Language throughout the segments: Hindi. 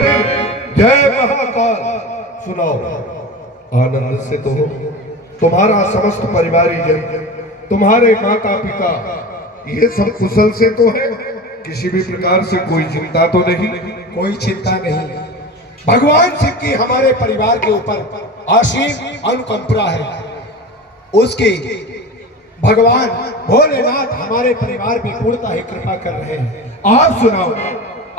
जय महाकाल। सुनाओ, आनंद से तो हो, तुम्हारा समस्त परिवारी जन, तुम्हारे माता पिता, ये सब कुशल से तो है, किसी भी प्रकार से कोई चिंता तो नहीं? कोई चिंता नहीं। भगवान शिव की हमारे परिवार के ऊपर असीम अनुकंपा है। उसकी भगवान भोलेनाथ हमारे परिवार में पूर्णतः ही कृपा कर रहे हैं। आप सुनाओ,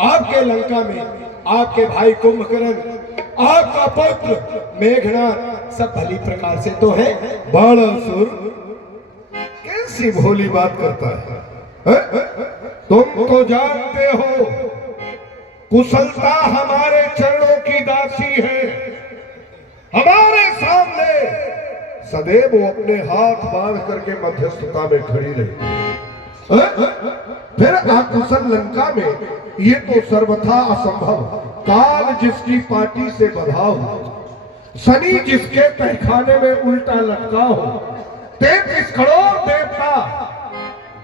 आपके लंका में आपके भाई कुंभकर्ण, आपका पुत्र मेघनाथ सब भली प्रकार से तो है। बाणासुर कैसी भोली बात करता है? तुम तो जानते हो कुशलता हमारे चरणों की दासी है। हमारे सामने सदैव वो अपने हाथ बांध करके मध्यस्थता में खड़ी रही। फिर अकुशल लंका में ये तो सर्वथा असंभव। काल जिसकी पार्टी से बधा हो, शनि जिसके तहखाने में उल्टा लटका हो, 33 करोड़ देवता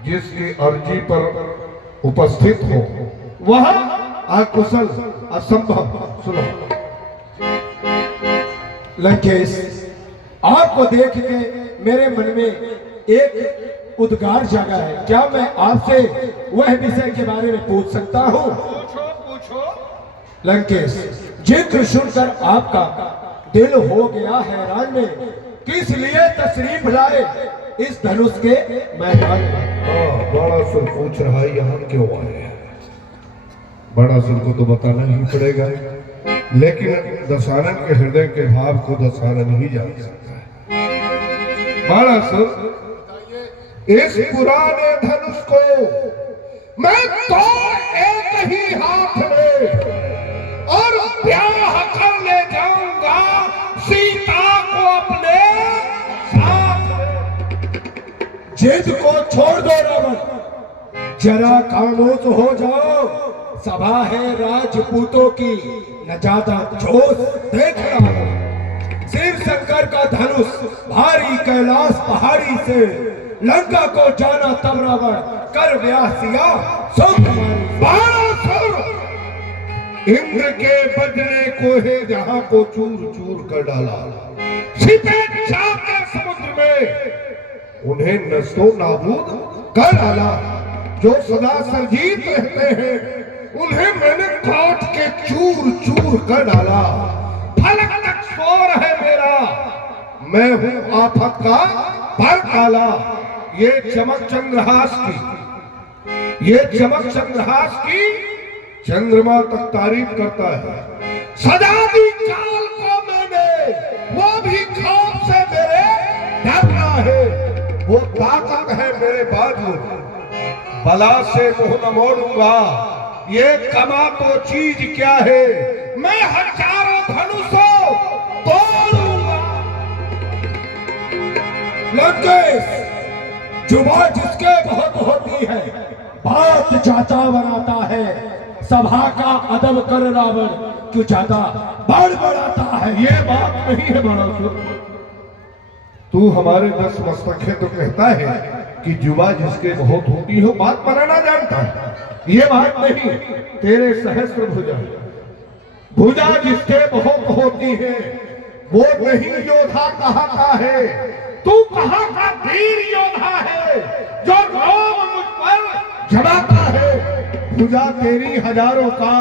जिसकी अर्जी पर उपस्थित हो, वहां अकुशल असंभव। सुनो लंकेश, आपको देख के मेरे मन में एक उद्गार जागा है। क्या मैं आपसे वह विषय के बारे में पूछ सकता हूँ? पूछो पूछो। लंकेश, जिक्र सुनकर आपका दिल हो गया हैरान में, किस लिए तशरीफ लाए इस धनुष के मैदान में? बाणासुर पूछ रहा है यहाँ क्यों आए हैं? बाणासुर को तो बताना ही पड़ेगा, लेकिन दशानन के हृदय के भाव को दशानन ही जान सकता है। बाणासुर, इस पुराने धनुष को मैं तो एक ही हाथ में और ब्याह कर ले जाऊंगा सीता को अपने साथ में। जिद को छोड़ दो रावण, जरा खामोश हो जाओ। सभा है राजपूतों की, न ज्यादा जोश देख रहा हूं। शिव शंकर का धनुष भारी कैलाश पहाड़ी से लंका को जाना तब रावण कर ब्याह सिया सो बाणासुर, इंद्र के बजने को है जहां को चूर चूर कर डाला, छिपे जाकर समुद्र में उन्हें नस्तो नाबूद कर डाला। जो सदा सरजीत रहते हैं उन्हें मैंने काट के चूर चूर कर डाला। फलक तक शोर है मेरा, मैं हूं आफत का पर काला। ये चमक चंद्रहास की, ये चमक चंद्रहास की चंद्रमा तक तारीफ करता है। सजा दी काल को मैंने, वो भी खौफ से मेरे डरना है। वो ताकत है मेरे बाजू, बला से मुंह न मोड़ूंगा। ये कमा तो चीज क्या है, मैं हजारों धनुषों तोड़ूंगा। लंकेश, जुबान जिसके बहुत होती है, बात जाता बनाता है। सभा का अदब कर रावण, क्यों ज्यादा बड़बड़ाता है? ये बात नहीं है बाणासुर। तू हमारे 10 मस्तक है तो कहता है कि जुबा जिसके बहुत होती हो बात बनाना जानता है। ये बात नहीं। तेरे सहस्त्र भुजा, भुजा जिसके बहुत होती है वो नहीं योद्धा कहता है। तू कहां का वीर योद्धा है जो रोब मुझ पर जमाता है? भुजा तेरी हजारों का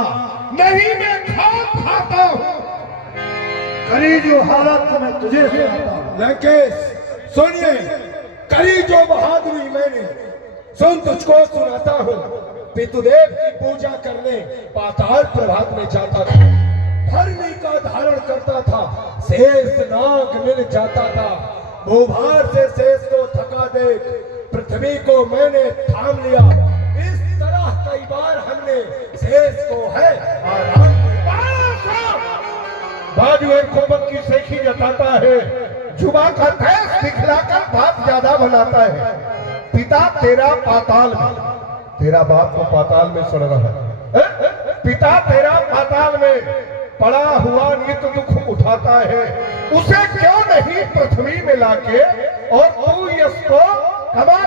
नहीं, मैं खौफ खाता हूं। करी जो हालत को मैं तुझे सुनाता हूं। लंकेश सुनिए, करी जो बहादुरी मैंने सुन तुझको सुनाता हूँ। पितुदेव की पूजा करने पाताल प्रभात में जाता था, धरनी का धारण करता था, शेष नाग मिल जाता था। भूभार से शेष को थका दे पृथ्वी को मैंने थाम लिया। इस तरह कई बार हमने शेष को है आराम दिया। बाजू एक कोबत की सेखी जताता है, जुबा का तेज दिखलाकर बात ज्यादा बनाता है। पिता तेरा पाताल में, तेरा बाप को पाताल में सड़ रहा है। पिता तेरा पाताल में पड़ा हुआ नित्य दुख उठाता है, उसे क्यों नहीं पृथ्वी में लाके और तू इसको कमा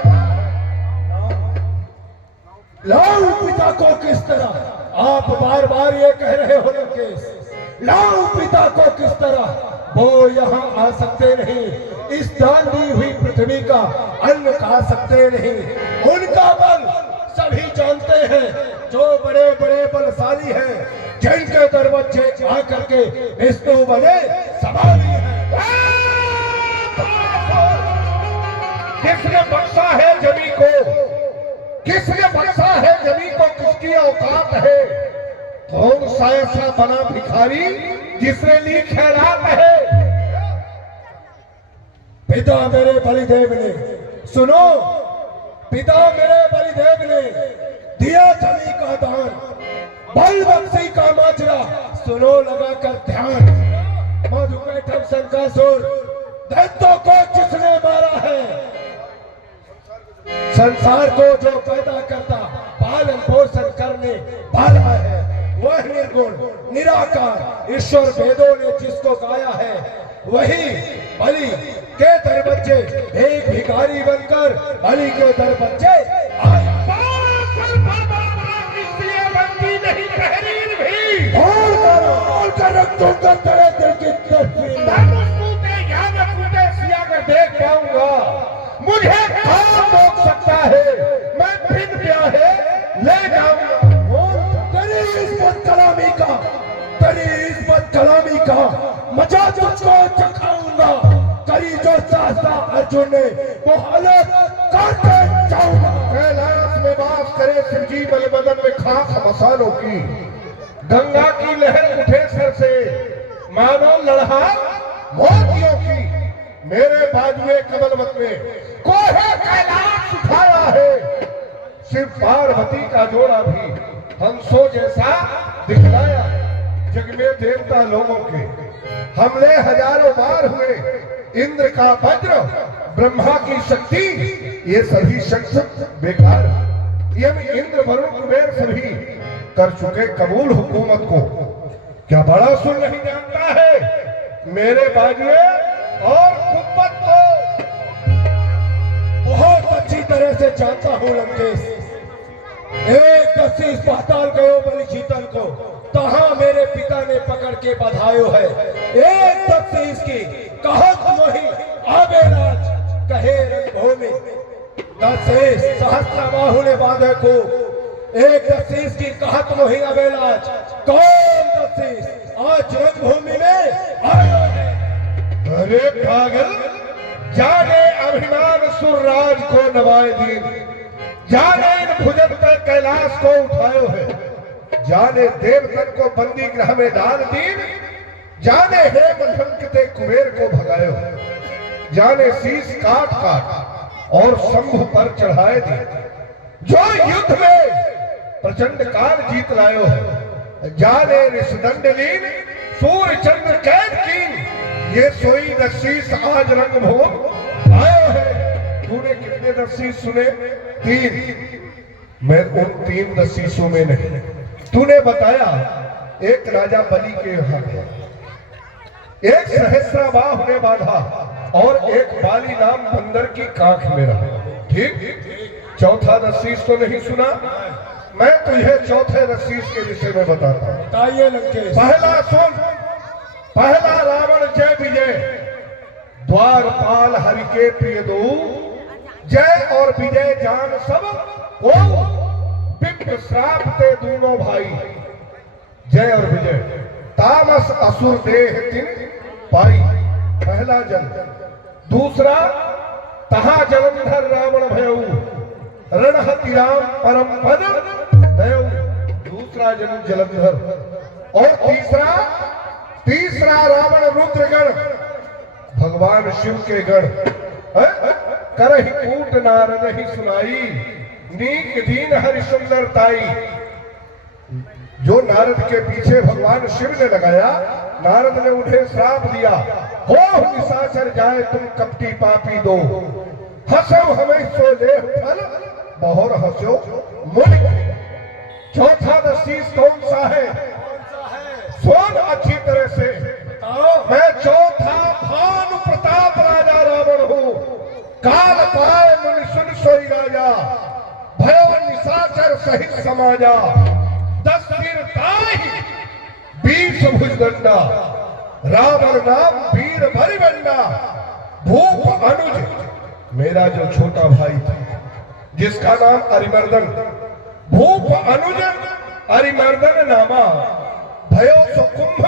लाओ पिता को किस तरह? आप बार बार ये कह रहे हो लंकेश, लाओ पिता को किस तरह, वो यहाँ आ सकते नहीं, इस दान दी हुई पृथ्वी का अन्न खा सकते नहीं। उनका बल सभी जानते हैं, जो बड़े बड़े बलशाली हैं, जिनके दरवाजे आकर के विष्णु बने सवाली है। किसने बख्शा है जमी को, किसने बख्शा है जमी को, किसकी औकात है? कौन सा ऐसा बना भिखारी जिसने ली खैरात है? पिता मेरे बलिदेव ने, सुनो, पिता मेरे बलिदेव ने दिया जमी का दान, बल बख्शी का माजरा सुनो लगाकर ध्यान। मधुकैटभ शंकासुर दैत्यों को जिसने मारा है, संसार को जो पैदा करता पालन पोषण करने वाला है, वह निर्गुण निराकार ईश्वर वेदों ने जिसको गाया है, वही बलि के दरबच्चे एक भिखारी बनकर बलि के दरबच्चे आए। नहीं तहरीर भी और कर रख दूंगा तेरे दिल की तस्वीर। सिया कर देख पाऊंगा, मुझे कौन रोक सकता है? मैं फिर ब्याहे ले जाऊंगा। तेरी इस्मत कलामी का, तेरी इस्मत कलामी का मजा तुझको चखाऊंगा। करी जो चाहता अर्जुन ने वो हालत करके जाऊंगा। कैलाश में वास करे शिवजी बल बदन में खाक मसालों की, गंगा की लहर उठे सर से मानो लड़हा मोतियों की। मेरे बाजुए कमलवत में कोहे कैलाश उठाया है, शिव पार्वती का जोड़ा भी हंसों जैसा दिखलाया। जग में देवता लोगों के हमले हजारों बार हुए, इंद्र का वज्र ब्रह्मा की शक्ति, ये सभी शख्स बेकार। यम इंद्र वरुण कुबेर सभी कर चुके कबूल हुकूमत को, क्या बड़ा सुन नहीं जानता है मेरे बाजुए और कुब्बत को? बहुत अच्छी तरह से जानता हूं लंकेश। एक दस्तीस पाताल गयो बलि जीतन को, तहां मेरे पिता ने पकड़ के बधायो है। एक दस्तीस की कहत मोहि आबे राज, कहे रणभूमि दस्तीस सहस्त्र बाहु ने बांधे को। एक दस्तीस की कहत मोहि आबे राज, कौन दस्तीस आज रणभूमि में आयो है? अरे पागल, जाने अभिमान सुरराज को नवाए दीन, जाने इन भुजन पर कैलाश को उठायो है, जाने देवतन को बंदी गृह में डाल दीन, जाने हे मलंकिते कुबेर को भगायो है, जाने शीश काट काट और शंभु पर चढ़ाए दी, जो युद्ध में प्रचंड काल जीत लायो है, जाने ऋषदंड लीन सूर्य चंद्र कैद कीन, ये सोई दस्तीस आज रंगभूमि आयो है। तूने कितने दस्तीस सुने? 3। मैं उन 3 दस्तीसों में नहीं। तूने बताया एक राजा बलि के यहाँ गया, एक सहस्राबाह ने बांधा और एक बाली नाम बंदर की कांख में रहा। ठीक, चौथा दस्तीस तो नहीं सुना? मैं तुझे चौथे दस्तीस के विषय में बताता हूँ। बताइए लंकेश। पहला सुन, पहला रावण जय विजय, द्वारपाल हरि के प्रिय दो, जय और विजय जान सब को, विप्र श्राप ते दोनों भाई, जय और विजय तामस असुर देह तिन पाई। पहला जन्म। दूसरा, तहा जलंधर रावण भयऊ, रणहति राम परम पद दयऊ। दूसरा जन्म जलंधर। और तीसरा रावण रुद्रगण, भगवान शिव के गण, करहि कूट नारद ही सुनाई, नीक दीन हरि सुंदरताई। जो नारद के पीछे भगवान शिव ने लगाया, नारद ने उन्हें श्राप दिया, हो निशाचर जाए तुम कपटी पापी दो, हंसो हमें सो ले फल बहुर हंसो मुनि। चौथा दस्तीस कौन सा है? सुन अच्छी तरह से। मैं चौथा भानु प्रताप राजा रावण हूँ, काल पाए मुनि सुन सोई राजा, भयो निशाचर सहित समाजा, 10 सिर ताहि 20 भुजदंडा, रावण नाम वीर भरिबंडा, भूप अनुज मेरा जो छोटा भाई था जिसका नाम अरिमर्दन, भूप अनुज अरिमर्दन नामा, भयो सो कुंभ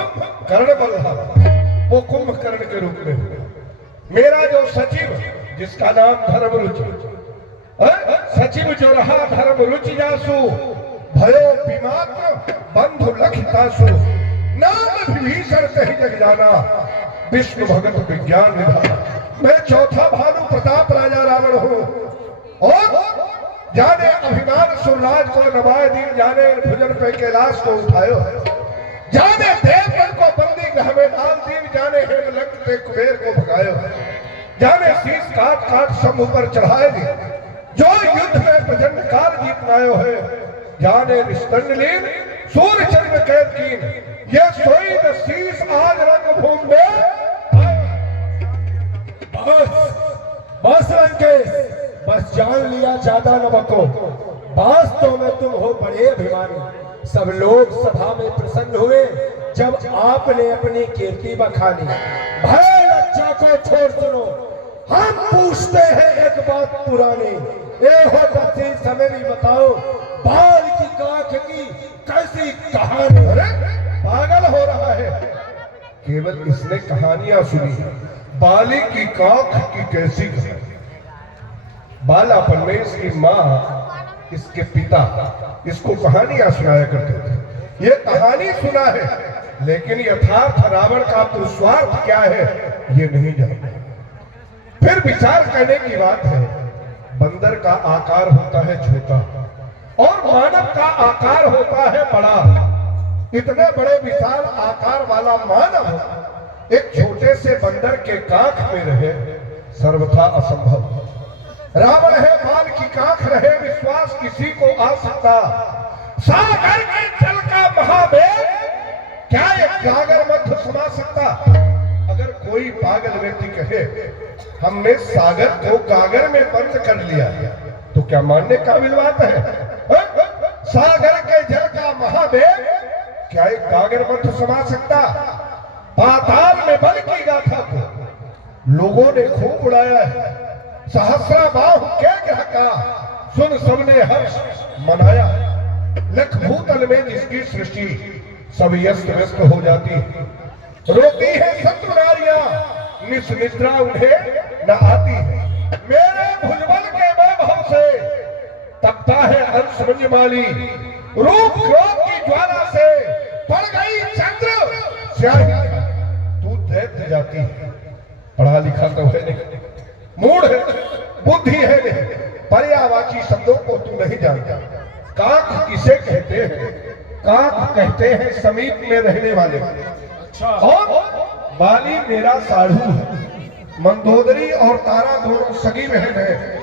कर्ण बल्लभ, वो कुंभकर्ण के रूप में हुए। मेरा जो सचिव जिसका नाम धर्मरुचि, सचिव जो रहा धर्मरुचि जासु, भयो विमात्र बंधु लखितासु, नाम विभीषण कही जग जाना, विष्णु भगत विज्ञान निधाना। मैं चौथा भानु प्रताप राजा रावण हूँ, और जाने अभिमान सुरराज को नवाए दीन, जाने भुजन पे कैलाश को उठायो है, जाने देवगण को बंदी गृह में डाल दीन, जाने हेमलंक से कुबेर को भगायो है, जाने शीश काट काट शंभु पर चढ़ाए दी, जो युद्ध में प्रचंड काल जीत लायो है, जाने रिष्टंड लीन सूर्य चंद्र कैद कीन, ये सोई न शीश आज रंग भूमि में। बस लंकेश, बस जान लिया ज्यादा न बको, वास्तव में तुम हो बड़े अभिमानी। सब लोग सभा में प्रसन्न हुए जब आपने अपनी कीर्ति बखानी। भय लज्जा को छोड़ सुनो, हम पूछते हैं एक बात पुरानी, ए हो दक्षिण समय भी बताओ, बाल की काख की कैसी कहानी। अरे पागल हो रहा है, केवल इसने कहानियां सुनी, बाली की काख की कैसी कहानी। बालापन में इसकी माँ, इसके पिता इसको कहानियां सुनाया करते थे। ये कहानी सुना है, लेकिन यथार्थ रावण का पुरुषार्थ क्या है ये नहीं जानता। फिर विचार करने की बात है, बंदर का आकार होता है छोटा और मानव का आकार होता है बड़ा। इतने बड़े विशाल आकार वाला मानव एक छोटे से बंदर के काख में रहे, सर्वथा असंभव। रावण है बाल की काख रहे, विश्वास किसी को आ सकता। सागर के जल का महावेग क्या एक गागर मध्य समा सकता। अगर कोई पागल व्यक्ति कहे हमने सागर को गागर में बंद कर लिया, तो क्या मानने काबिल बात है? सागर के जल का महावेग क्या एक गागर मध्य समा सकता। पाताल में बल की गाथा को लोगों ने खूब उड़ाया है, सहस्रा बाहु के ग्रह का सुन सबने हर्ष मनाया। लख भूतल में जिसकी सृष्टि सब यस्त व्यस्त हो जाती है, रोती है शत्रु नारियां, निस निद्रा उन्हें न आती है। मेरे भुजबल के वैभव से तपता है अंश मंजमाली, रूप क्रोध की ज्वाला से पड़ गई चंद्र स्याही। तू दैत्य जाती है, पढ़ा लिखा तो है नहीं, मूढ़ है, बुद्धि है नहीं, पर्यायवाची शब्दों को तू नहीं जानता। काक किसे कहते हैं? काक कहते हैं समीप में रहने वाले। और बाली मेरा साढ़ू है, मंदोदरी और तारा दोनों सगी बहन है।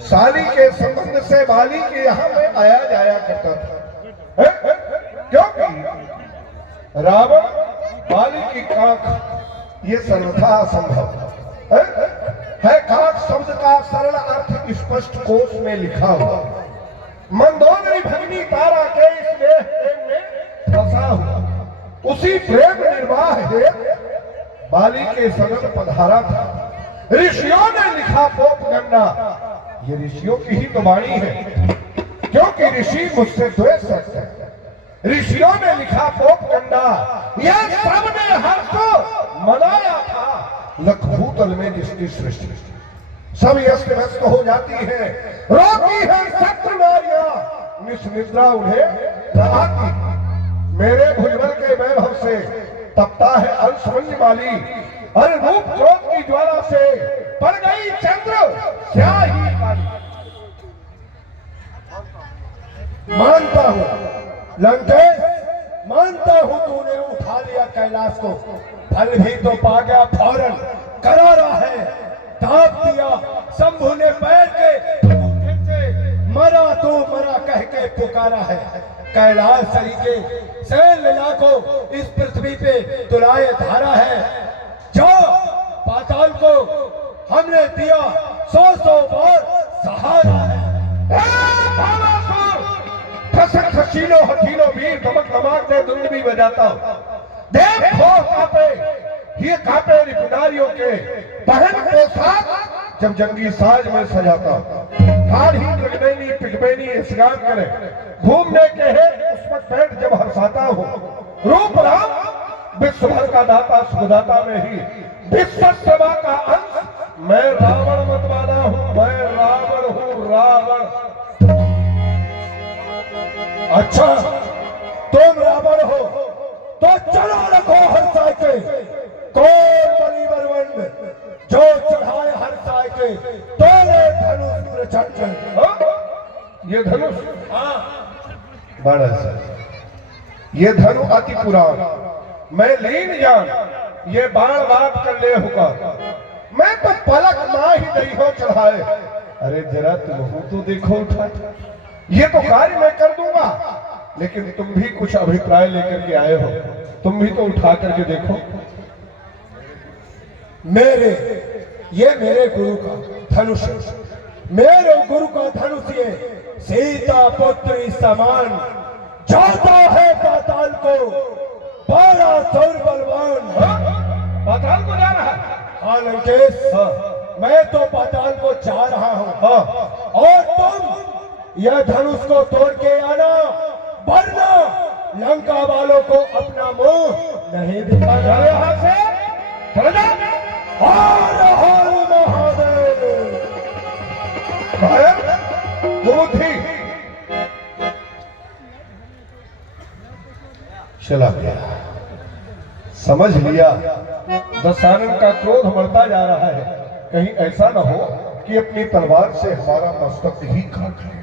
साली के संबंध से बाली के यहाँ में आया जाया करता था, क्योंकि रावण बाली की काक ये सर्वथा असंभव है। काक शब्द का सरल अर्थ स्पष्ट कोश में लिखा हुआ, मंदोदरी भगनी तारा के इस देह प्रेम में फंसा हुआ। उसी प्रेम निर्वाह है बाली के सदन पधारा था। ऋषियों ने लिखा पोप गन्ना, ये ऋषियों की ही तो वाणी है, क्योंकि ऋषि मुझसे द्वेष रखते हैं। ऋषियों ने लिखा पोप गन्ना, यह सबने हर को मनाया था। लख भूतल में जिसकी सृष्टि सब अस्त व्यस्त हो जाती है, रोती है शत्रु नारियां, निस निद्रा उन्हें न आती। मेरे भुजबल के वैभव से तपता है अंश मंजमाली, अरे रूप क्रोध की ज्वाला से पड़ गई चंद्र स्याही काली। मानता हूँ लंकेश, मानता हूँ तूने उठा लिया कैलाश को, फल भी तो पा गया फौरन। करारा है, दाब दिया शंभु ने पैर के, मरा तो मरा कह के पुकारा है। कैलाश सरी के सैन्य लाखों इस पृथ्वी पे तुलाए धारा है। जो पाताल को हमने दिया 100 बार सहारा है। खसीलो हकीलो वीर दमक दमाक दे दुंड भी बजाता हूं। देखो कांपे, ये कांपे रिपुनारियों के पहन पोशाक जब जंगी साज में सजाता, हार ही लगनैनी पिगबैनी इसगान करे, घूमने के है उस पर पेट जब हर्षाता हो, रूप राम विश्व भर का दाता सुखदाता में ही विश्व सभा का अंश, मैं रावण मत वाला हूँ, मैं रावण हूँ रावण। अच्छा तुम रावण हो तो चलो रखो हर साय के, कौन बलि बलवंत जो चढ़ाए हर साय के, तोरे धनुष प्रचंड। ये धनुष बड़ा सर, ये धनु अति पुराण, मैं लीन जान, ये बाण बात कर ले हुक्म, मैं तो पलक माँ ही नहीं हो चढ़ाए। अरे जरा तुम तो देखो उठा, ये तो कार्य मैं कर दूंगा, लेकिन तुम भी कुछ अभिप्राय लेकर के आए हो, तुम भी तो उठा करके देखो। ये मेरे गुरु का धनुष, मेरे गुरु का धनुष ये सीता पुत्री समान, जाता है पाताल को बड़ा सौर बलवान। पाताल को जा रहा है? हाँ लंकेश, मैं तो पाताल को जा रहा हूँ, और तुम यह धनुष को तोड़ के आना, वरना लंका वालों को अपना मुंह नहीं दिखाना। यहाँ से चले जा। हर हर महादेव। बुद्धि चला गया, समझ लिया दशानन का क्रोध बढ़ता जा रहा है, कहीं ऐसा न हो कि अपनी तलवार से हमारा मस्तक ही काट ले।